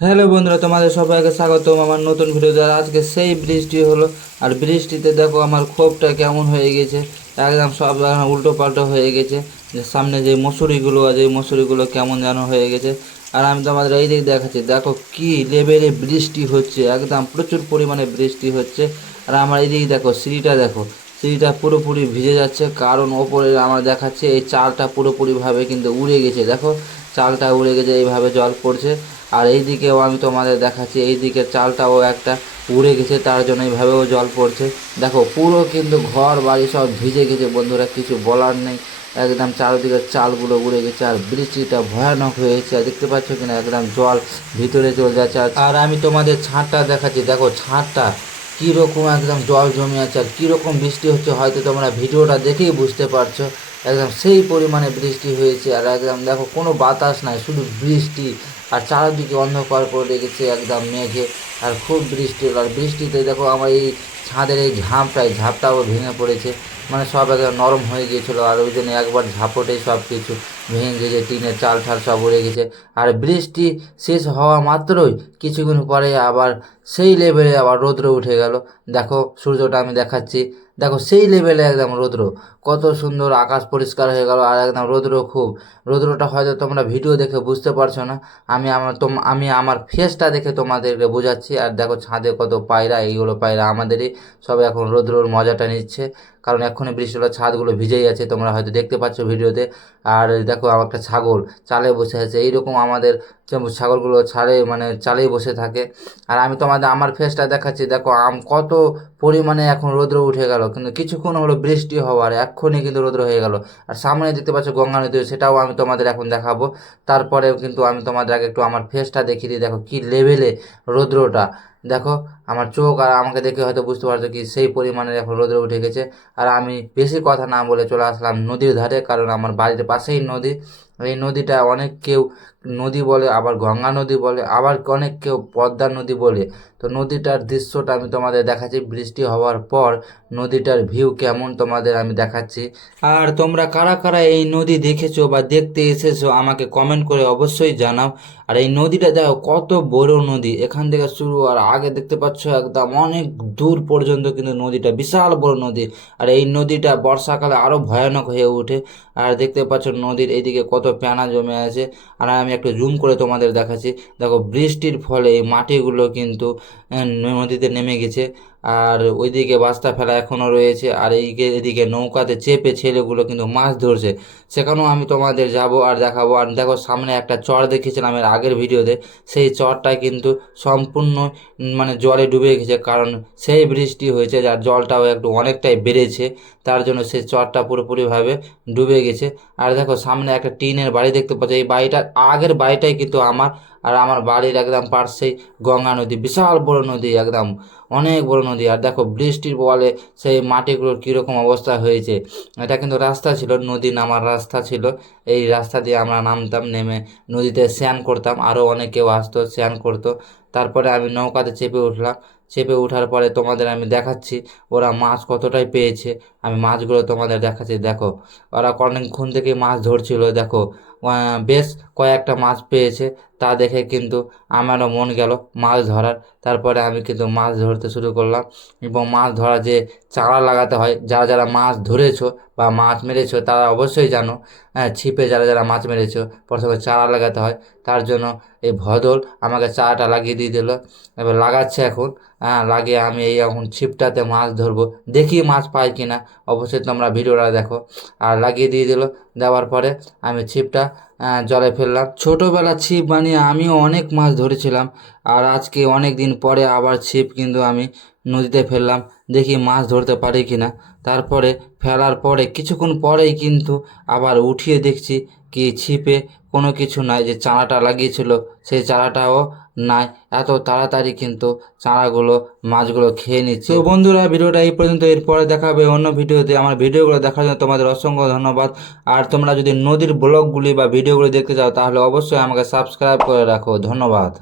Hello বন্ধুরা, তোমাদের সবাইকে স্বাগতম। আমার নতুন ভিডিওতে আর আজকে সেই বৃষ্টি হলো। আর বৃষ্টিতে দেখো আমার ক্ষোভটা কেমন হয়ে গেছে। একদম সব উল্টো পাল্টো হয়ে গেছে। যে সামনে যে মসুরিগুলো আছে, এই মসুরিগুলো কেমন যেন হয়ে গেছে। আর আমি তোমাদের এই দিক দেখাচ্ছি। দেখো কি লেভেলে বৃষ্টি হচ্ছে। একদম প্রচুর পরিমাণে বৃষ্টি হচ্ছে। আর আমার এইদিকে দেখো, সিঁড়িটা দেখো। সিঁড়িটা পুরোপুরি ভিজে যাচ্ছে। কারণ ওপরে আমার দেখাচ্ছে, এই চালটা পুরোপুরিভাবে কিন্তু উড়ে গেছে। দেখো, চালটা উড়ে গেছে, এইভাবে জল পড়ছে। আর এই দিকেও আমি তোমাদের দেখাচ্ছি এই দিকের চালটাও একটা উড়ে গেছে, তার জন্য এইভাবেও জল পড়ছে। দেখো, পুরো কিন্তু ঘর বাড়ি সব ভিজে গেছে, বন্ধুরা কিছু বলার নেই। একদম চারিদিকের চালগুলো উড়ে গেছে আর বৃষ্টিটা ভয়ানক হয়েছে আর দেখতে পাচ্ছ কিনা, একদম জল ভিতরে চলে যাচ্ছে। আর- আমি তোমাদের ছাদটা দেখাচ্ছি, দেখো ছাদটা কীরকম একদম জল জমে আছে, আর কীরকম বৃষ্টি হচ্ছে হয়তো তোমরা ভিডিওটা দেখেই বুঝতে পারছ। একদম সেই পরিমাণে বৃষ্টি হয়েছে, আর একদম দেখো কোনো বাতাস নাই, শুধু বৃষ্টি। আর চারিদিকে অন্ধকার করে রেখেছে একদম মেঘে, আর খুব বৃষ্টি। আর বৃষ্টিতে দেখো আমার এই ছাদের এই ঝাঁপটা এই ঝাঁপটাও ভেঙে পড়েছে। মানে সব একদম নরম হয়ে গিয়েছিল, আর ওই জন্য একবার ঝাপটেই সব কিছু ভেঙে গেছে টিনের চাল ঠাল সব উড়ে গেছে। আর বৃষ্টি শেষ হওয়া মাত্রই কিছুক্ষণ পরে আবার সেই লেভেলে আবার রৌদ্র উঠে গেল। দেখো সূর্যটা আমি দেখাচ্ছি। দেখো, সেই লেভেলে একদম রৌদ্র। কত সুন্দর আকাশ পরিষ্কার হয়ে গেল আর একদম রৌদ্র খুব। রৌদ্রটা হয়তো তোমরা ভিডিও দেখে বুঝতে পারছ না। আমি আমার তোম, আমি আমার ফেসটা দেখে তোমাদেরকে বোঝাচ্ছি। আর দেখো, ছাদে কত পায়রা, এইগুলো পায়রা আমাদেরই। সব এখন রৌদ্রর মজাটা নিচ্ছে। কারণ এক্ষুনি বৃষ্টি হলো ছাদগুলো ভিজেই আছে, তোমরা হয়তো দেখতে পাচ্ছ ভিডিওতে আর দেখো, আমার একটা ছাগল চালে বসে আছে। এইরকম আমাদের ছাগলগুলো ছাড়ে মানে চালেই বসে থাকে। আর আমি তোমাদের, আমার ফেসটা দেখাচ্ছি। দেখো, আম কত পরিমাণে এখন রৌদ্র উঠে গেল। কিন্তু কিছুক্ষণ হলো বৃষ্টি হওয়ার, এক্ষুনি কিন্তু রৌদ্র হয়ে গেল। আর সামনে দেখতে পাচ্ছ গঙ্গা নদী, সেটাও আমি তোমাদের এখন দেখাবো। তারপরেও কিন্তু আমি তোমাদের আগে একটু আমার ফেসটা দেখিয়ে দিই। দেখো কি লেভেলে রৌদ্রটা। দেখো আমার চোখ আর আমাকে দেখে হয়তো বুঝতে পারছ কি সেই পরিমাণের এখন রৌদ্র উঠে গেছে। আর আমি বেশি কথা না বলে চলে আসলাম নদীর ধারে, কারণ আমার বাড়ির পাশেই নদী। এই নদীটা অনেক কেউ নদী বলে, আবার গঙ্গা নদী বলে, আবার অনেক কেউ পদ্মা নদী বলে। তো নদীটার দৃশ্যটা আমি তোমাদের দেখাচ্ছি। বৃষ্টি হওয়ার পর নদীটার ভিউ কেমন তোমাদের আমি দেখাচ্ছি। আর তোমরা কারা কারা এই নদী দেখেছ বা দেখতে এসেছ আমাকে কমেন্ট করে অবশ্যই জানাও। আর এই নদীটা দেখো কত বড় নদী। এখান থেকে শুরু আর আগে দেখতে পাচ্ছ একদম অনেক দূর পর্যন্ত কিন্তু নদীটা, বিশাল বড় নদী। আর এই নদীটা বর্ষাকালে আরও ভয়ানক হয়ে ওঠে। আর দেখতে পাচ্ছ নদীর এইদিকে কত প্যানা জমে আছে। আর আমি একটু জুম করে তোমাদের দেখাচ্ছি। দেখো বৃষ্টির ফলে এই মাটিগুলো কিন্তু নদীতে নেমে গেছে। আর ওইদিকে বাস্তা ফেলা এখনও রয়েছে, আর এইদিকে এদিকে নৌকাতে চেপে ছেলেগুলো কিন্তু মাছ ধরছে। সেখানেও আমি তোমাদের যাব আর দেখাবো। আর দেখো সামনে একটা চর দেখেছিলাম এর আগের ভিডিওতে। সেই চরটা কিন্তু সম্পূর্ণ মানে জলে ডুবে গেছে, কারণ সেই বৃষ্টি হয়েছে, যার জলটাও একটু অনেকটাই বেড়েছে। তার জন্য সেই চরটা পুরোপুরিভাবে ডুবে গেছে। আর দেখো সামনে একটা টিনের বাড়ি দেখতে পাচ্ছ। এই বাড়িটার আগের বাড়িটাই কিন্তু আমার আর আমার বাড়ির একদম পাশেই গঙ্গা নদী, বিশাল বড় নদী একদম, অনেক বড় নদী। আর দেখো বৃষ্টির বলে সেই মাটিগুলোর কীরকম অবস্থা হয়েছে। এটা কিন্তু রাস্তা ছিল, নদী নামার রাস্তা ছিল। এই রাস্তা দিয়ে আমরা নামতাম, নেমে নদীতে স্নান করতাম। আরও অনেকেও আসতো, স্নান করতো। তারপরে আমি নৌকাতে চেপে উঠলাম। চেপে ওঠার পরে তোমাদের আমি দেখাচ্ছি, ওরা মাছ কতটাই পেয়েছে। আমি মাছগুলো তোমাদের দেখাচ্ছি, দেখো। ওরা অনেকক্ষণ থেকে মাছ ধরছিল, দেখো। বেশ কয়েকটা মাছ পেয়েছে। তা দেখে কিন্তু আমারও মন গেল মাছ ধরার। তারপরে আমি কিন্তু মাছ ধরতে শুরু করলাম এবং মাছ ধরা যে চারা লাগাতে হয়, যারা যারা মাছ ধরেছো বা মাছ মেরেছো তারা অবশ্যই জানো হ্যাঁ ছিপে যারা যারা মাছ মেরেছো প্রথমে চারা লাগাতে হয়। তার জন্য এই ভদল আমাকে চারাটা লাগিয়ে দিয়ে দিল। এবার লাগাচ্ছে এখন। হ্যাঁ লাগিয়ে আমি এই এখন ছিপটাতে মাছ ধরবো। দেখি মাছ পাই কি না অবশ্যই তোমরা ভিডিওটা দেখো। আর লাগিয়ে দিয়ে দিল। দেওয়ার পরে আমি ছিপটা জলে ফেললাম। ছোটোবেলা ছিপ বানিয়ে আমিও অনেক মাছ ধরেছিলাম আর আজকে অনেক দিন পরে আবার ছিপ কিন্তু আমি নদীতে ফেললাম। দেখি মাছ ধরতে পারি কি না তারপরে ফেলার পরে, কিছুক্ষণ পরেই কিন্তু আবার উঠিয়ে দেখছি কি ছিপে কোনো কিছু নাই যে চারাটা লাগিয়েছিল, সেই চারাটাও নাই। এত তাড়াতাড়ি কিন্তু চারাগুলো, মাছগুলো খেয়ে নিচ্ছে। তো বন্ধুরা, ভিডিওটা এই পর্যন্ত, এরপরে দেখাবে অন্য ভিডিওতে। আমার ভিডিওগুলো দেখার জন্য তোমাদের অসংখ্য ধন্যবাদ। আর তোমরা যদি নদীর ব্লগগুলি বা ভিডিওগুলি দেখতে চাও, তাহলে অবশ্যই আমাকে সাবস্ক্রাইব করে রাখো। ধন্যবাদ।